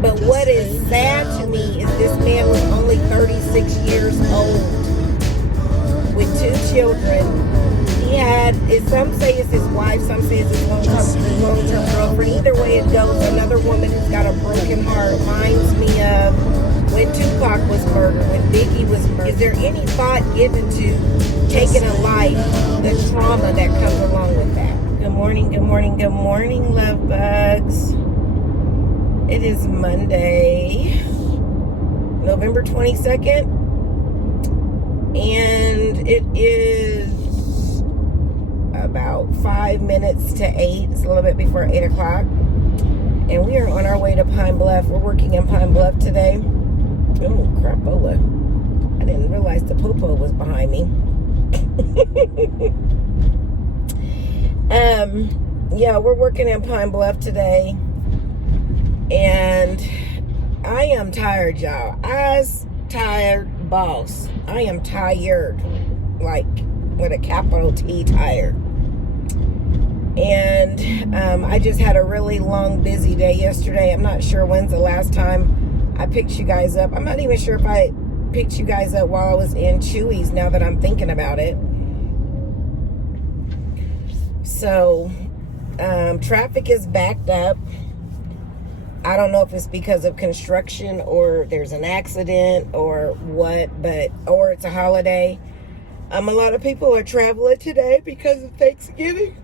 But what is sad to me is this man was only 36 years old with 2 children. He had, some say it's his wife, some say it's his long-term girlfriend. Either way it goes, another woman who's got a broken heart. Reminds me of when Tupac was murdered, when Biggie was murdered. Is there any thought given to taking a life, the trauma that comes along with that? Good morning, good morning, good morning, love bugs. It is Monday, November 22nd, and it is about 5 minutes to 8. It's a little bit before 8 o'clock. And we are on our way to Pine Bluff. We're working in Pine Bluff today. Oh, crapola. I didn't realize the popo was behind me. Yeah, we're working in Pine Bluff today. And I am tired, y'all. I's tired boss. I am tired. Like, with a capital T, tired. And I just had a really long, busy day yesterday. I'm not sure when's the last time I picked you guys up. I'm not even sure if I picked you guys up while I was in Chewy's, now that I'm thinking about it. So, traffic is backed up. I don't know if it's because of construction or there's an accident or what, or it's a holiday. A lot of people are traveling today because of Thanksgiving.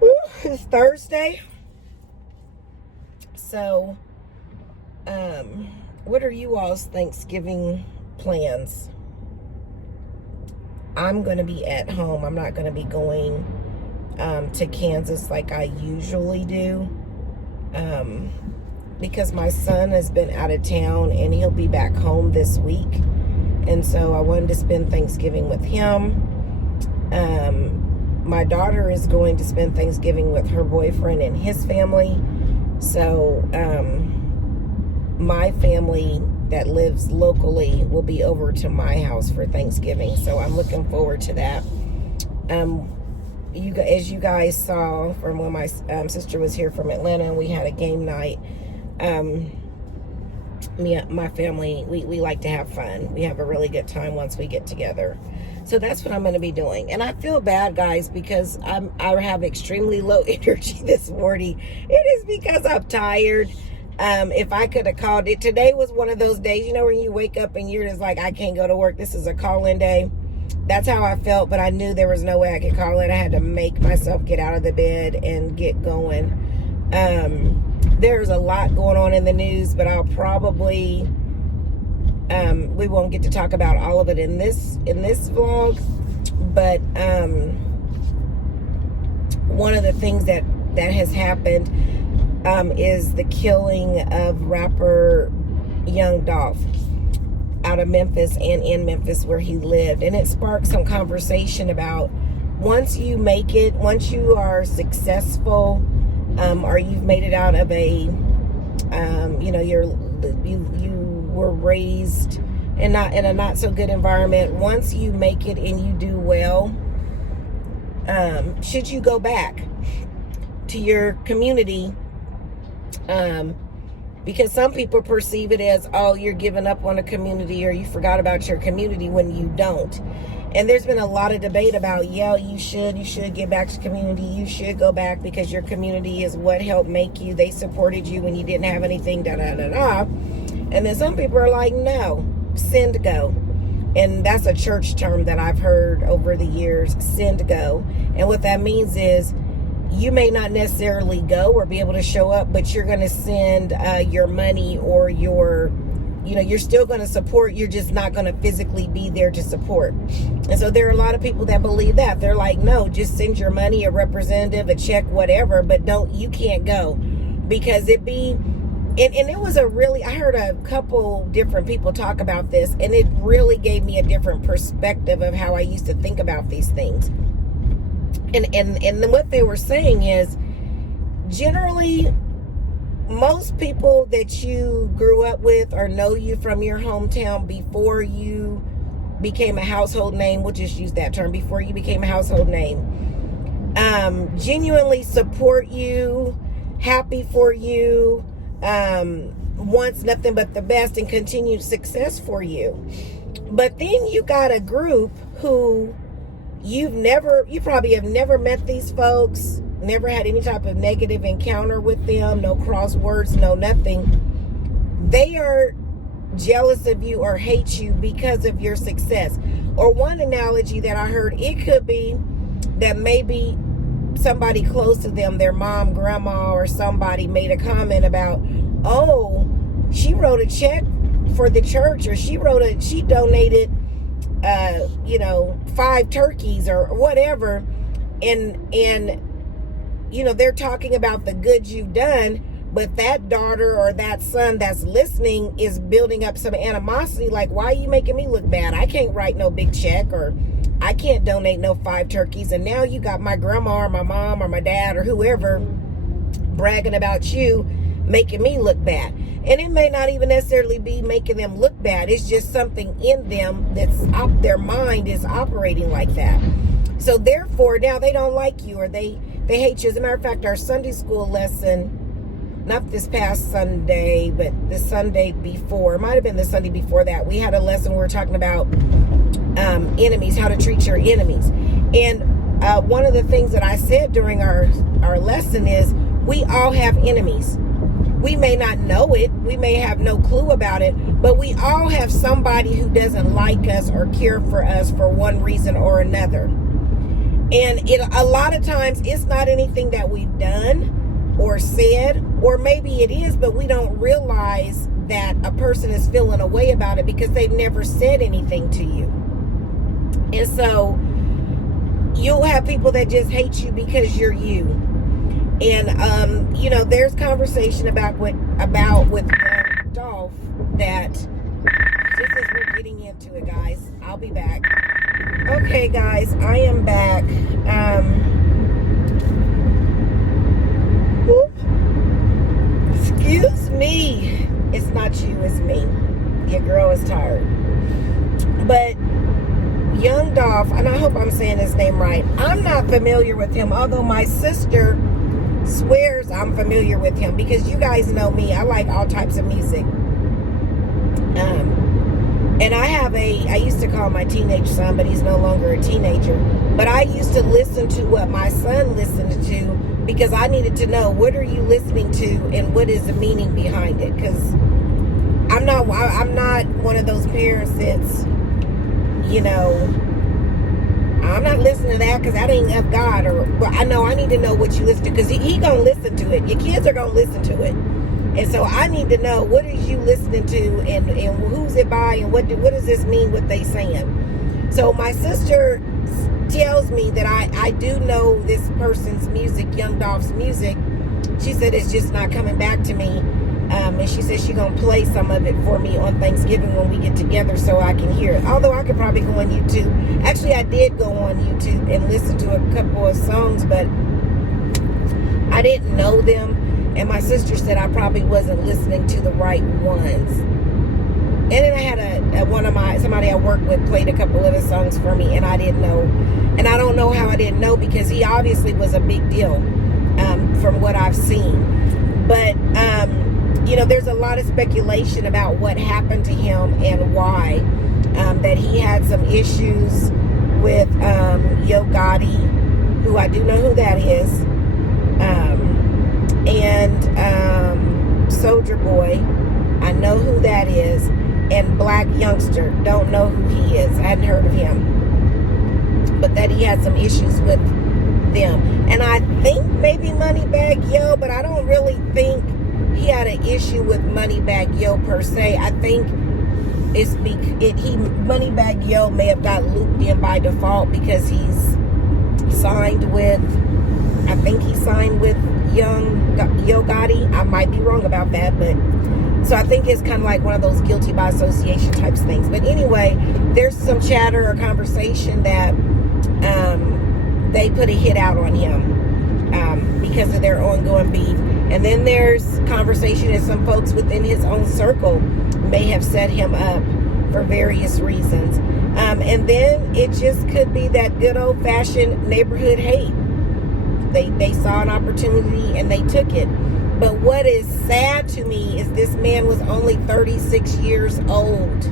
Woo, it's Thursday. So, what are you all's Thanksgiving plans? I'm going to be at home. I'm not going to be going to Kansas like I usually do. Because my son has been out of town and he'll be back home this week. And so I wanted to spend Thanksgiving with him. My daughter is going to spend Thanksgiving with her boyfriend and his family. So my family that lives locally will be over to my house for Thanksgiving. So I'm looking forward to that. As you guys saw from when my sister was here from Atlanta and we had a game night, my family, we like to have fun. We have a really good time once we get together. So that's what I'm going to be doing. And I feel bad, guys, because I have extremely low energy this morning. It is because I'm tired. If I could have called it, today was one of those days, you know, when you wake up and you're just like, I can't go to work. This is a call-in day. That's how I felt, but I knew there was no way I could call in. I had to make myself get out of the bed and get going. There's a lot going on in the news, but I'll probably, we won't get to talk about all of it in this vlog. But one of the things that has happened is the killing of rapper young Dolph out of Memphis and in Memphis where he lived. And it sparked some conversation about once you make it, once you are successful, or you've made it out of a, you know, you were raised in a not so good environment. Once you make it and you do well, should you go back to your community? Because some people perceive it as, oh, you're giving up on a community or you forgot about your community, when you don't. And there's been a lot of debate about, yeah, you should get back to community. You should go back because your community is what helped make you. They supported you when you didn't have anything, da-da-da-da. And then some people are like, no, send go. And that's a church term that I've heard over the years, send go. And what that means is, you may not necessarily go or be able to show up, but you're going to send your money or your, you know, you're still going to support. You're just not going to physically be there to support. And so there are a lot of people that believe that. They're like, no, just send your money, a representative, a check, whatever, but you can't go because and it was I heard a couple different people talk about this, and it really gave me a different perspective of how I used to think about these things. And then what they were saying is, generally, most people that you grew up with or know you from your hometown before you became a household name, we'll just use that term, before you became a household name, genuinely support you, happy for you, wants nothing but the best and continued success for you. But then you got a group who you probably have never met these folks, never had any type of negative encounter with them, no crosswords, no nothing. They are jealous of you or hate you because of your success. Or one analogy that I heard, it could be that maybe somebody close to them, their mom, grandma, or somebody made a comment about, oh, she wrote a check for the church, or she donated 5 turkeys or whatever, and they're talking about the good you've done, but that daughter or that son that's listening is building up some animosity, like, why are you making me look bad? I can't write no big check, or I can't donate no 5 turkeys, and now you got my grandma or my mom or my dad or whoever bragging about you, making me look bad. And it may not even necessarily be making them look bad. It's just something in them their mind is operating like that. So therefore, now they don't like you, or they hate you. As a matter of fact, our Sunday school lesson, not this past Sunday, but the Sunday before, it might have been the Sunday before that, we had a lesson where we were talking about enemies, how to treat your enemies. And one of the things that I said during our lesson is, we all have enemies. We may not know it, we may have no clue about it, but we all have somebody who doesn't like us or care for us for one reason or another. And a lot of times it's not anything that we've done or said, or maybe it is, but we don't realize that a person is feeling a way about it because they've never said anything to you. And so you'll have people that just hate you because you're you. And there's conversation about with Dolph that, just as we're getting into it, guys, I'll be back. Okay, guys, I am back. Excuse me. It's not you, it's me. Your girl is tired. But young Dolph, and I hope I'm saying his name right, I'm not familiar with him, although my sister swears I'm familiar with him, because you guys know me, I like all types of music. And I used to call my teenage son, but he's no longer a teenager, but I used to listen to what my son listened to, because I needed to know, what are you listening to and what is the meaning behind it? Because I'm not one of those parents that's, I'm not listening to that because that ain't of God. But I know I need to know what you listen to, because he gonna listen to it. Your kids are gonna listen to it. And so I need to know, what are you listening to, and who's it by, and what does this mean, what they saying? So my sister tells me that I do know this person's music, Young Dolph's music. She said it's just not coming back to me. And she said she's going to play some of it for me on Thanksgiving when we get together so I can hear it. Although I could probably go on YouTube. Actually, I did go on YouTube and listen to a couple of songs, but I didn't know them. And my sister said I probably wasn't listening to the right ones. And then I had somebody I work with played a couple of his songs for me, and I didn't know. And I don't know how I didn't know, because he obviously was a big deal from what I've seen. But there's a lot of speculation about what happened to him and why. That he had some issues with Yo Gotti, who I do know who that is, and Soldier Boy, I know who that is, and Black Youngster, don't know who he is, I hadn't heard of him, but that he had some issues with them. And I think maybe Moneybagg Yo, but I don't really think he had an issue with Moneybagg Yo per se. I think Moneybagg Yo may have got looped in by default because he's signed with, I think he signed with Yo Gotti. I might be wrong about that, but so I think it's kind of like one of those guilty by association types things. But anyway, there's some chatter or conversation that they put a hit out on him because of their ongoing beef. And then there's conversation that some folks within his own circle may have set him up for various reasons. And then it just could be that good old-fashioned neighborhood hate. They saw an opportunity and they took it. But what is sad to me is this man was only 36 years old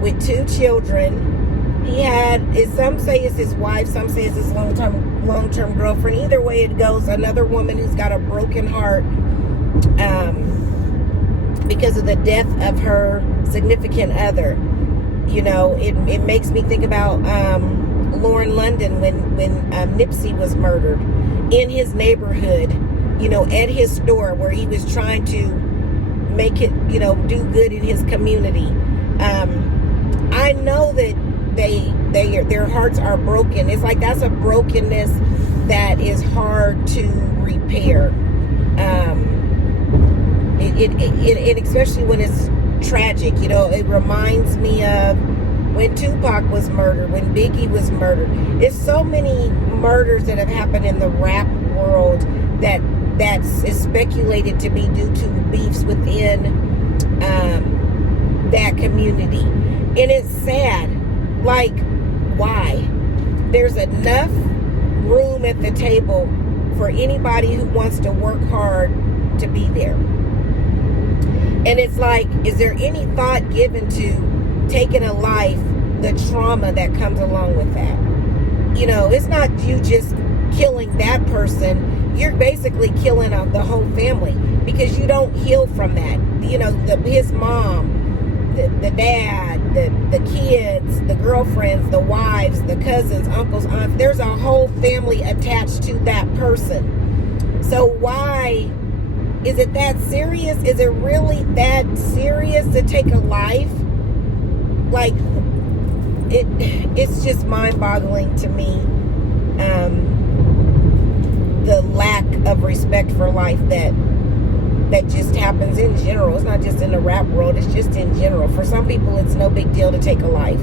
with 2 children. He had, some say it's his wife, some say it's his long-term girlfriend. Either way it goes, another woman who's got a broken heart because of the death of her significant other. You know, it makes me think about Lauren London when Nipsey was murdered in his neighborhood, you know, at his store where he was trying to make it, you know, do good in his community. I know that their hearts are broken. It's like that's a brokenness that is hard to repair. It especially when it's tragic, you know. It reminds me of when Tupac was murdered, when Biggie was murdered. It's so many murders that have happened in the rap world that's speculated to be due to beefs within that community. And it's sad. Like, why? There's enough room at the table for anybody who wants to work hard to be there. And it's like, is there any thought given to taking a life, the trauma that comes along with that? You know, it's not you just killing that person. You're basically killing the whole family because you don't heal from that. You know, his mom, the dad, the kids, the girlfriends, the wives, the cousins, uncles, aunts. There's a whole family attached to that person. So why is it that serious? Is it really that serious to take a life? Like, it's just mind-boggling to me, the lack of respect for life that just happens in general. It's not just in the rap world, it's just in general. For some people, it's no big deal to take a life.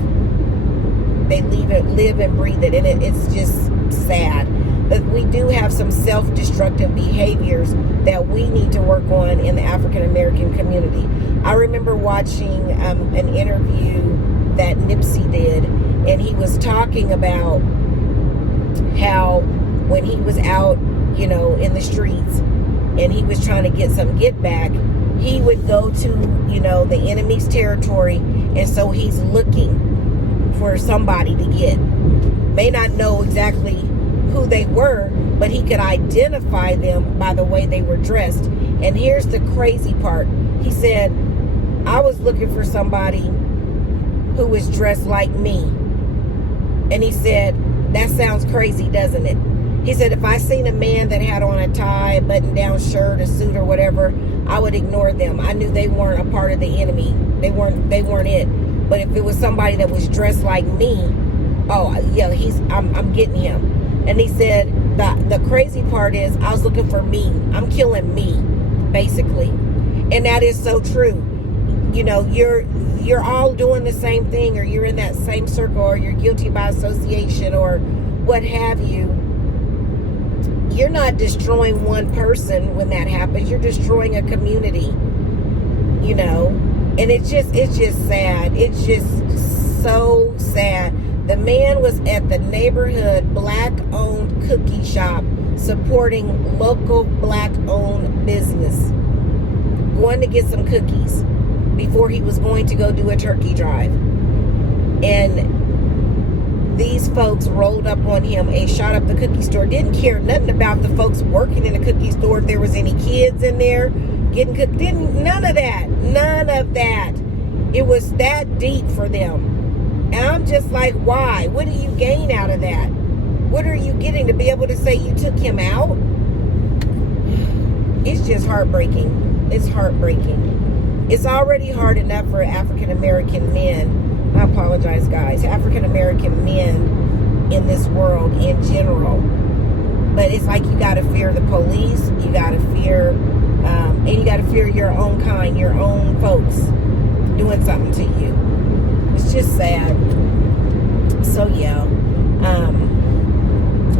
They live and breathe it, and it's just sad. But we do have some self-destructive behaviors that we need to work on in the African American community. I remember watching an interview that Nipsey did, and he was talking about how when he was out, you know, in the streets and he was trying to get some get back, he would go to, you know, the enemy's territory, and so he's looking for somebody to get. May not know exactly who they were, but he could identify them by the way they were dressed. And here's the crazy part. He said, I was looking for somebody who was dressed like me. And he said, that sounds crazy, doesn't it? He said, if I seen a man that had on a tie, a button-down shirt, a suit or whatever, I would ignore them. I knew they weren't a part of the enemy. They weren't it. But if it was somebody that was dressed like me, oh yeah, I'm getting him. And he said, the crazy part is I was looking for me. I'm killing me, basically. And that is so true. You know, you're all doing the same thing, or you're in that same circle, or you're guilty by association, or what have you. You're not destroying one person when that happens. You're destroying a community, you know. And it's just sad. It's just so sad. The man was at the neighborhood black-owned cookie shop supporting local black-owned business, going to get some cookies before he was going to go do a turkey drive. And these folks rolled up on him and shot up the cookie store. Didn't care nothing about the folks working in the cookie store, if there was any kids in there getting cooked. None of that. It was that deep for them. And I'm just like, why? What do you gain out of that? What are you getting to be able to say you took him out? It's just heartbreaking. It's heartbreaking. It's already hard enough for African American men. I apologize, guys. African American men in this world in general. But it's like you got to fear the police. You got to fear, and you got to fear your own kind, your own folks doing something to you. It's just sad. So yeah,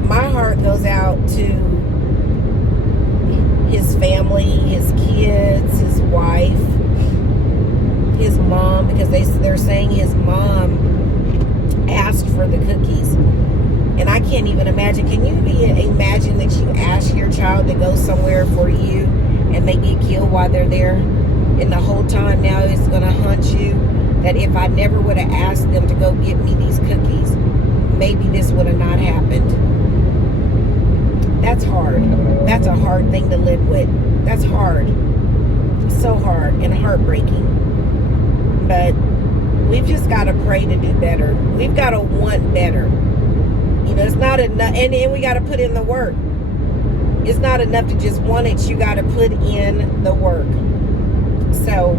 my heart goes out to his family, his kids, his wife, his mom, because they're saying his mom asked for the cookies. And I can't even imagine. Can you imagine that you ask your child to go somewhere for you and they get killed while they're there? And the whole time now it's going to haunt you that if I never would have asked them to go get me these cookies, maybe this would have not happened. That's hard. That's a hard thing to live with. That's hard. So hard and heartbreaking. But we've just got to pray to do better. We've got to want better. You know, it's not enough. And then we got to put in the work. It's not enough to just want it. You got to put in the work. So,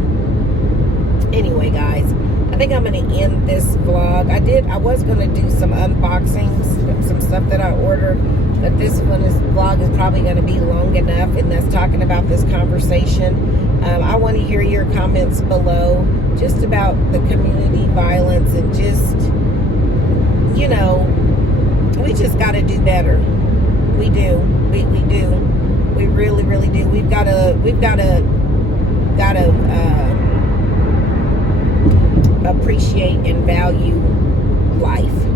anyway, guys, I think I'm going to end this vlog. I was going to do some unboxings, some stuff that I ordered. But this vlog is probably going to be long enough. And that's talking about this conversation. I want to hear your comments below just about the community violence and just, you know, we just got to do better. We do. We do. We really, really do. We've got to appreciate and value life.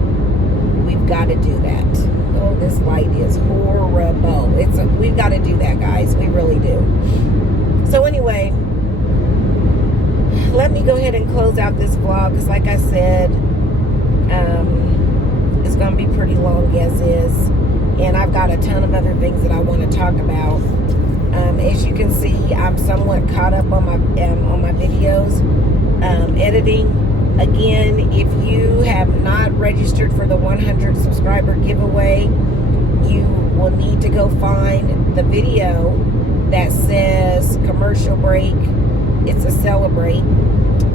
We've got to do that. Oh, this light is horrible. We've got to do that, guys. We really do. So anyway, let me go ahead and close out this vlog because, like I said, it's going to be pretty long as is, and I've got a ton of other things that I want to talk about. As you can see, I'm somewhat caught up on my videos, editing. Again, if you have not registered for the 100 subscriber giveaway, you will need to go find the video that says commercial break. It's a celebrate.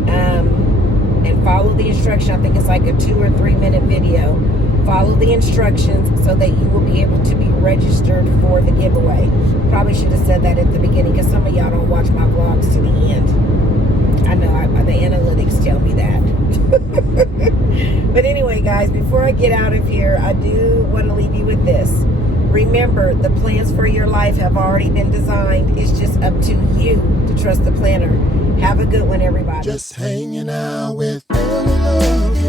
And follow the instruction. I think it's like a 2 or 3 minute video. Follow the instructions so that you will be able to be registered for the giveaway. Probably should have said that at the beginning because some of y'all don't watch my vlogs to the end. I know, the analytics tell me that. But anyway, guys, before I get out of here, I do want to leave you with this. Remember, the plans for your life have already been designed. It's just up to you to trust the planner. Have a good one, everybody. Just hanging out with Logan.